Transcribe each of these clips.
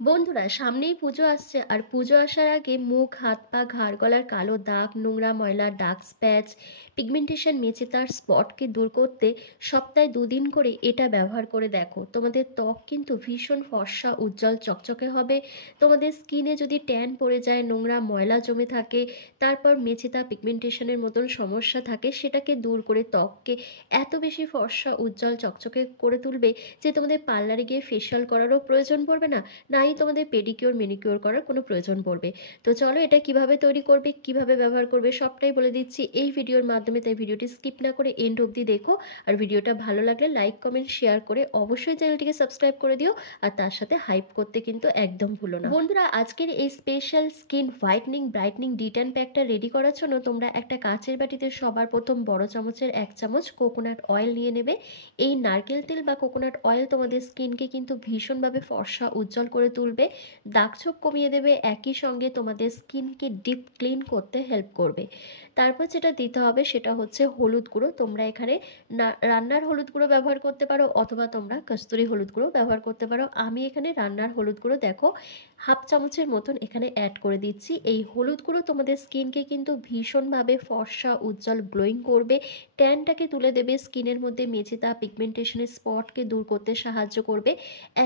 বন্ধুরা, সামনেই পুজো আসছে আর পুজো আসার আগে মুখ, হাত পা, ঘাড় গলার কালো দাগ, নোংরা ময়লা, ডার্ক স্প্যাচ, পিগমেন্টেশন, মেচেতার স্পটকে দূর করতে সপ্তাহে 2 দিন করে এটা ব্যবহার করে দেখো। তোমাদের ত্বক কিন্তু ভীষণ ফর্সা, উজ্জ্বল, চকচকে হবে। তোমাদের স্কিনে যদি ট্যান পড়ে যায়, নোংরা ময়লা জমে থাকে, তারপর মেচেতা, পিগমেন্টেশনের মতন সমস্যা থাকে, সেটাকে দূর করে ত্বককে এত বেশি ফর্সা, উজ্জ্বল, চকচকে করে তুলবে যে তোমাদের পার্লারে গিয়ে ফেশিয়াল করারও প্রয়োজন পড়বে না, নাই তোমাদের পেডিকিউর ম্যানিকিউর করার কোনো প্রয়োজন পড়বে। তো চলো এটা কিভাবে তৈরি করবে, কিভাবে ব্যবহার করবে সবটাই বলে দিচ্ছি এই ভিডিওর মাধ্যমে। তাই ভিডিওটি স্কিপ না করে এন্ড অবধি দেখো। আর ভিডিওটা ভালো লাগলে লাইক, কমেন্ট, শেয়ার করে অবশ্যই চ্যানেলটিকে সাবস্ক্রাইব করে দিও। আর তার সাথে হাইপ করতে কিন্তু একদম ভুলো না। বন্ধুরা, আজকের এই special skin whitening brightening de-tan প্যাকটা রেডি করার জন্য তোমরা একটা কাচের বাটিতে সবার প্রথম বড় চামচের 1 চামচ কোকোনাট অয়েল নিয়ে নেবে। এই নারকেল তেল বা কোকোনাট অয়েল তোমাদের স্কিনকে কিন্তু ভীষণভাবে ফর্সা, উজ্জ্বল করে তুলবে, দাগছোপ কমিয়ে দেবে, একই সঙ্গে তোমাদের স্কিনকে ডিপ ক্লিন করতে হেল্প করবে। তারপর যেটা দিতে হবে সেটা হচ্ছে হলুদ গুঁড়ো। তোমরা এখানে রান্নার হলুদ গুঁড়ো ব্যবহার করতে পারো অথবা তোমরা কস্তুরি হলুদ গুঁড়ো ব্যবহার করতে পারো। আমি এখানে রান্নার হলুদ গুঁড়ো দেখো 1/2 চামচের মতন এখানে অ্যাড করে দিচ্ছি। এই হলুদ গুঁড়ো তোমাদের স্কিনকে কিন্তু ভীষণভাবে ফর্সা, উজ্জ্বল, গ্লোয়িং করবে, ট্যানটাকে তুলে দেবে, স্কিনের মধ্যে মেচেতা, পিগমেন্টেশনের স্পটকে দূর করতে সাহায্য করবে,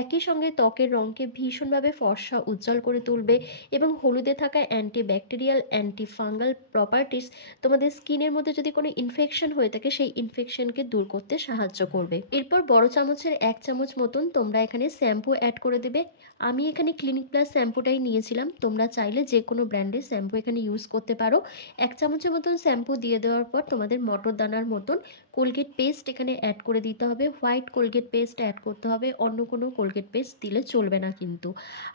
একই সঙ্গে ত্বকের রঙকে ভীষণভাবে ফর্সা, উজ্জ্বল করে তুলবে এবং হলুদে থাকা অ্যান্টিব্যাকটেরিয়াল, অ্যান্টি ফাঙ্গাল প্রপার্টিস তোমাদের স্কিনের মধ্যে যদি কোনো ইনফেকশন হয়ে থাকে সেই ইনফেকশনকে দূর করতে সাহায্য করবে। এরপর বড় চামচের 1 চামচ মতন তোমরা এখানে শ্যাম্পু অ্যাড করে দেবে। আমি এখানে ক্লিনিক প্লাস শ্যাম্পুটাই নিয়েছিলাম, তোমরা চাইলে যে কোনো ব্র্যান্ডের শ্যাম্পু এখানে ইউজ করতে পারো। 1 চামচের মতন শ্যাম্পু দিয়ে দেওয়ার পর তোমাদের মটর দানার মতন কোলগেট পেস্ট এখানে অ্যাড করে দিতে হবে। হোয়াইট কোলগেট পেস্ট অ্যাড করতে হবে, অন্য কোনো কোলগেট পেস্ট দিলে চলবে না কিন্তু।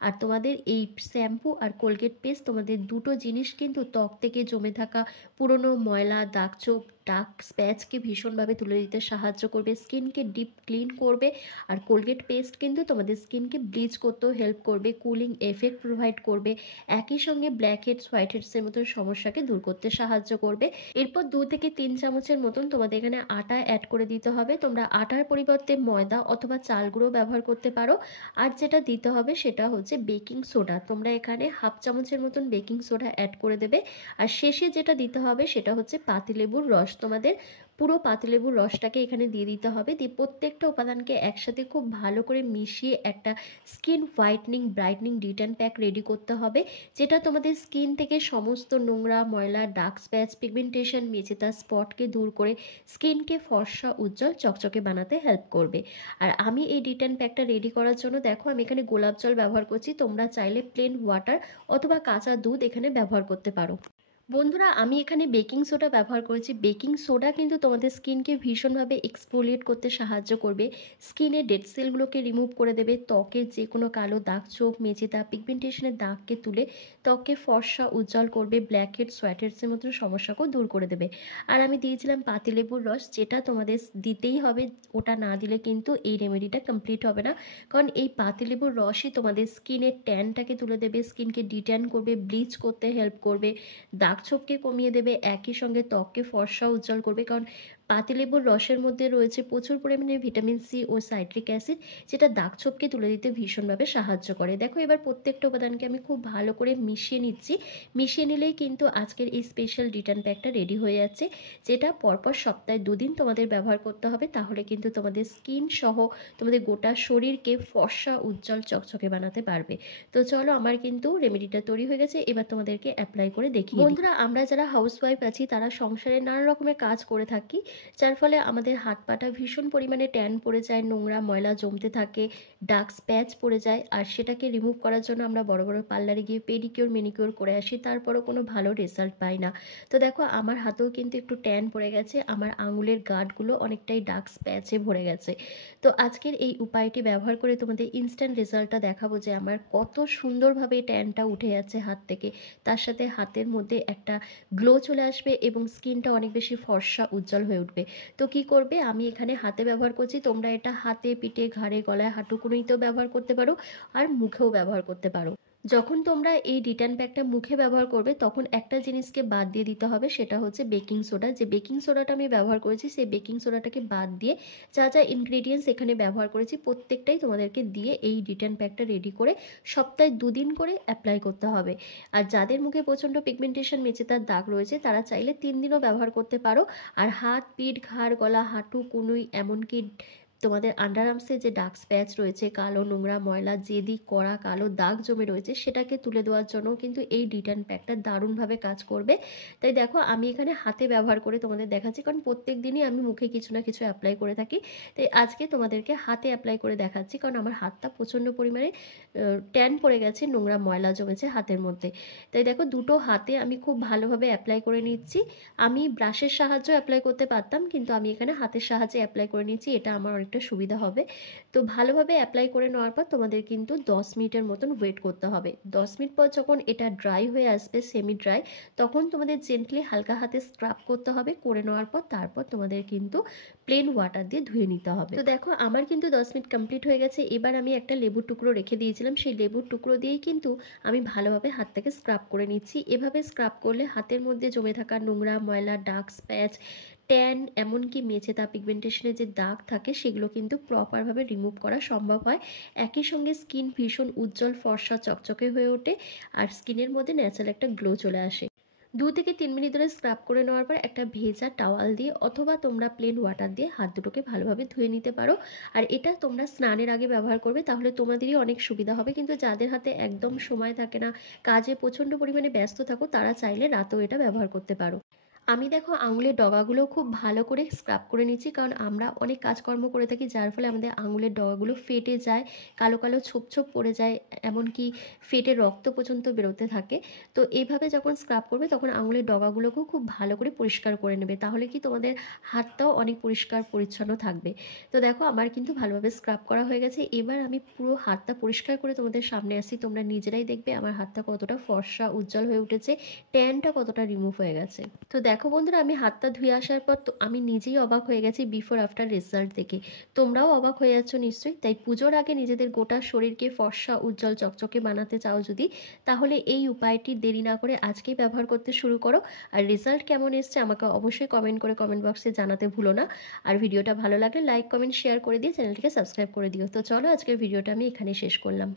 আর তোমাদের এই শ্যাম্পু আর কোলগেট পেস্ট তোমাদের দুটো জিনিস কিন্তু ত্বক থেকে জমে থাকা পুরনো ময়লা, দাগছোপ, ডার্ক স্প্যাচকে ভীষণভাবে তুলে দিতে সাহায্য করবে, স্কিনকে ডিপ ক্লিন করবে। আর কোলগেট পেস্ট কিন্তু তোমাদের স্কিনকে ব্লিচ করতেও হেল্প করবে, কুলিং এফেক্ট প্রোভাইড করবে, একই সঙ্গে ব্ল্যাক হেডস, হোয়াইট হেডসের মতন সমস্যাকে দূর করতে সাহায্য করবে। এরপর 2 থেকে 3 চামচের মতন তোমাদের এখানে আটা অ্যাড করে দিতে হবে। তোমরা আটার পরিবর্তে ময়দা অথবা চাল গুঁড়ো ব্যবহার করতে পারো। আর যেটা দিতে হবে সেটা হচ্ছে বেকিং সোডা। তোমরা এখানে 1/2 চামচের মতন বেকিং সোডা অ্যাড করে দেবে। আর শেষে যেটা দিতে হবে সেটা হচ্ছে পাতিলেবুর রস। তোমাদের পুরো পাতিলেবুর রসটাকে এখানে দিয়ে দিতে হবে। দিয়ে প্রত্যেকটা উপাদানকে একসাথে খুব ভালো করে মিশিয়ে একটা skin whitening brightening de-tan pack ready করতে হবে, যেটা তোমাদের স্কিন থেকে সমস্ত নোংরা ময়লা, ডার্ক স্প্যাচ, পিগমেন্টেশন, মেচেতা স্পটকে দূর করে স্কিনকে ফর্সা, উজ্জ্বল, চকচকে বানাতে হেল্প করবে। আর আমি এই ডিট্যান প্যাকটা রেডি করার জন্য দেখো আমি এখানে গোলাপ জল ব্যবহার করছি। তোমরা চাইলে প্লেন ওয়াটার অথবা কাঁচা দুধ এখানে ব্যবহার করতে পারো। বন্ধুরা, আমি এখানে বেকিং সোডা ব্যবহার করেছি। বেকিং সোডা কিন্তু তোমাদের স্কিনকে ভীষণভাবে এক্সফোলিয়েট করতে সাহায্য করবে, স্কিনের ডেড সেলগুলোকে রিমুভ করে দেবে, ত্বকের যে কোনো কালো দাগ, চোখ, মেচেতা, পিগমেন্টেশনের দাগকে তুলে ত্বককে ফর্সা, উজ্জ্বল করবে, ব্ল্যাক হেডস, হোয়াইট হেডসের মতো সমস্যাকেও দূর করে দেবে। আর আমি দিয়েছিলাম পাতিলেবুর রস, যেটা তোমাদের দিতেই হবে, ওটা না দিলে কিন্তু এই রেমেডিটা কমপ্লিট হবে না। কারণ এই পাতিলেবুর রসই তোমাদের স্কিনের ট্যানটাকে তুলে দেবে, স্কিনকে ডিট্যান করবে, ব্লিচ করতে হেল্প করবে, দাগছোপকে কমিয়ে দেবে, একই সঙ্গে ত্বককে ফর্সা, উজ্জ্বল করবে। কারণ পাতিলেবুর রসের মধ্যে রয়েছে প্রচুর পরিমাণে ভিটামিন সি ও সাইট্রিক অ্যাসিড, যেটা দাগছোপকে তুলে দিতে ভীষণভাবে সাহায্য করে। দেখো এবার প্রত্যেকটা উপাদানকে আমি খুব ভালো করে মিশিয়ে নিচ্ছি। মিশিয়ে নিলেই কিন্তু আজকের এই স্পেশাল ডিট্যান প্যাকটা রেডি হয়ে যাচ্ছে, যেটা পরপর সপ্তাহে 2 দিন তোমাদের ব্যবহার করতে হবে। তাহলে কিন্তু তোমাদের স্কিন সহ তোমাদের গোটা শরীরকে ফর্সা, উজ্জ্বল, চকচকে বানাতে পারবে। তো চলো, আমার কিন্তু রেমেডিটা তৈরি হয়ে গেছে, এবার তোমাদেরকে অ্যাপ্লাই করে দেখি। বন্ধুরা, আমরা যারা হাউসওয়াইফ আছি তারা সংসারে নানা রকমের কাজ করে থাকি, যার ফলে আমাদের হাত পাটা ভীষণ পরিমাণে ট্যান পড়ে যায়, নোংরা ময়লা জমতে থাকে, ডার্ক স্প্যাচ পড়ে যায়। আর সেটাকে রিমুভ করার জন্য আমরা বড় বড় পার্লারে গিয়ে পেডিকিউর ম্যানিকিউর করে আসি, তারপরও কোনো ভালো রেজাল্ট পাই না। তো দেখো আমার হাতেও কিন্তু একটু ট্যান পড়ে গেছে, আমার আঙুলের গার্ডগুলো অনেকটাই ডার্ক স্প্যাচে ভরে গেছে। তো আজকের এই উপায়টি ব্যবহার করে তোমাদের ইনস্ট্যান্ট রেজাল্টটা দেখাবো যে আমার কত সুন্দরভাবে ট্যানটা উঠে যাচ্ছে হাত থেকে, তার সাথে হাতের মধ্যে একটা গ্লো চলে আসবে এবং স্কিনটা অনেক বেশি ফর্সা, উজ্জ্বল হয়ে উঠবে। তো কি করবে, আমি এখানে হাতে ব্যবহার করছি, তোমরা এটা হাতে, পিঠে, ঘাড়ে, গলায়, হাঁটুকুনিতেও ব্যবহার করতে পারো আর মুখেও ব্যবহার করতে পারো। যখন তোমরা এই রিটার্ন প্যাকটা মুখে ব্যবহার করবে তখন একটা জিনিসকে বাদ দিয়ে দিতে হবে, সেটা হচ্ছে বেকিং সোডা। যে বেকিং সোডাটা আমি ব্যবহার করেছি সেই বেকিং সোডাটাকে বাদ দিয়ে যা যা ইনগ্রেডিয়েন্টস এখানে ব্যবহার করেছি প্রত্যেকটাই তোমাদেরকে দিয়ে এই রিটার্ন প্যাকটা রেডি করে সপ্তাহে 2 দিন করে অ্যাপ্লাই করতে হবে। আর যাদের মুখে প্রচণ্ড পিগমেন্টেশন মেচেদার দাগ রয়েছে তারা চাইলে 3 দিনও ব্যবহার করতে পারো। আর হাত, পিঠ, ঘাড়, গলা, হাঁটু, কনুই, এমনকি তোমাদের আন্ডার আর্মসে যে ডার্ক স্প্যাচ রয়েছে, কালো নোংরা ময়লা জেদি কড়া কালো দাগ জমে রয়েছে, সেটাকে তুলে দেওয়ার জন্য কিন্তু এই রিটার্ন প্যাকটা দারুণভাবে কাজ করবে। তাই দেখো আমি এখানে হাতে ব্যবহার করে তোমাদের দেখাচ্ছি, কারণ প্রত্যেক দিনই আমি মুখে কিছু না কিছু অ্যাপ্লাই করে থাকি। তাই আজকে তোমাদেরকে হাতে অ্যাপ্লাই করে দেখাচ্ছি, কারণ আমার হাতটা প্রচণ্ড পরিমাণে ট্যান পড়ে গেছে, নোংরা ময়লা জমেছে হাতের মধ্যে। তাই দেখো দুটো হাতে আমি খুব ভালোভাবে অ্যাপ্লাই করে নিচ্ছি। আমি ব্রাশের সাহায্যে অ্যাপ্লাই করতে পারতাম, কিন্তু আমি এখানে হাতের সাহায্যে অ্যাপ্লাই করে নিচ্ছি, এটা আমার অনেকটা সুবিধা হবে। তো ভালোভাবে অ্যাপ্লাই করে নেওয়ার পর তোমাদের কিন্তু 10 মিনিটের মতন ওয়েট করতে হবে। 10 মিনিট পর যখন এটা ড্রাই হয়ে আসবে, সেমি ড্রাই, তখন তোমাদের জেন্টলি হালকা হাতে স্ক্রাব করতে হবে। করে নেওয়ার পর তারপর তোমাদের কিন্তু প্লেন ওয়াটার দিয়ে ধুয়ে নিতে হবে। তো দেখো আমার কিন্তু 10 মিনিট কমপ্লিট হয়ে গেছে। এবার আমি একটা লেবুর টুকরো রেখে দিয়েছিলাম, সেই লেবুর টুকরো দিয়েই কিন্তু আমি ভালোভাবে হাতটাকে স্ক্রাব করে নিচ্ছি। এভাবে স্ক্রাব করলে হাতের মধ্যে জমে থাকা নোংরা ময়লা, ডার্ক স্প্যাচ, ট্যান, এমনকি মেচেদা পিগমেন্টেশনের যে দাগ থাকে সেগুলো কিন্তু প্রপারভাবে রিমুভ করা সম্ভব হয়। একই সঙ্গে স্কিন ভীষণ উজ্জ্বল, ফর্সা, চকচকে হয়ে ওঠে আর স্কিনের মধ্যে ন্যাচারাল একটা গ্লো চলে আসে। 2 থেকে 3 মিনিট ধরে স্ক্রাব করে নেওয়ার পর একটা ভেজা টাওয়াল দিয়ে অথবা তোমরা প্লেন ওয়াটার দিয়ে হাত দুটোকে ভালোভাবে ধুয়ে নিতে পারো। আর এটা তোমরা স্নানের আগে ব্যবহার করবে, তাহলে তোমাদেরই অনেক সুবিধা হবে। কিন্তু যাদের হাতে একদম সময় থাকে না, কাজে প্রচণ্ড পরিমাণে ব্যস্ত থাকো, তারা চাইলে রাতেও এটা ব্যবহার করতে পারো। আমি দেখো আঙুলের ডগাগুলো খুব ভালো করে স্ক্রাব করে নিচ্ছি, কারণ আমরা অনেক কাজকর্ম করে থাকি যার ফলে আমাদের আঙুলের ডগাগুলো ফেটে যায়, কালো কালো ছোপ ছোপ পড়ে যায়, এমনকি ফেটে রক্ত পর্যন্ত বেরোতে থাকে। তো এইভাবে যখন স্ক্রাব করবে তখন আঙুলের ডগাগুলোকেও খুব ভালো করে পরিষ্কার করে নেবে, তাহলে কি তোমাদের হাতটাও অনেক পরিষ্কার পরিচ্ছন্ন থাকবে। তো দেখো আমার কিন্তু ভালোভাবে স্ক্রাব করা হয়ে গেছে। এবার আমি পুরো হাতটা পরিষ্কার করে তোমাদের সামনে আসি, তোমরা নিজেরাই দেখবে আমার হাতটা কতটা ফর্সা উজ্জ্বল হয়ে উঠেছে, ট্যানটা কতটা রিমুভ হয়ে গেছে। তো দেখো বন্ধুরা, আমি হাতটা ধুয়ে আসার পর তো আমি নিজেই অবাক হয়ে গেছি বিফোর আফটার রেজাল্ট দেখে। তোমরাও অবাক হয়ে যাচ্ছ নিশ্চয়ই। তাই পুজোর আগে নিজেদের গোটা শরীরকে ফর্সা উজ্জ্বল চকচকে বানাতে চাও যদি, তাহলে এই উপায়টি দেরি না করে আজকেই ব্যবহার করতে শুরু করো। আর রেজাল্ট কেমন এসছে আমাকে অবশ্যই কমেন্ট করে কমেন্ট বক্সে জানাতে ভুলো না। আর ভিডিওটা ভালো লাগলে লাইক কমেন্ট শেয়ার করে দিয়ে চ্যানেলটিকে সাবস্ক্রাইব করে দিও। তো চলো আজকের ভিডিওটা আমি এখানে শেষ করলাম।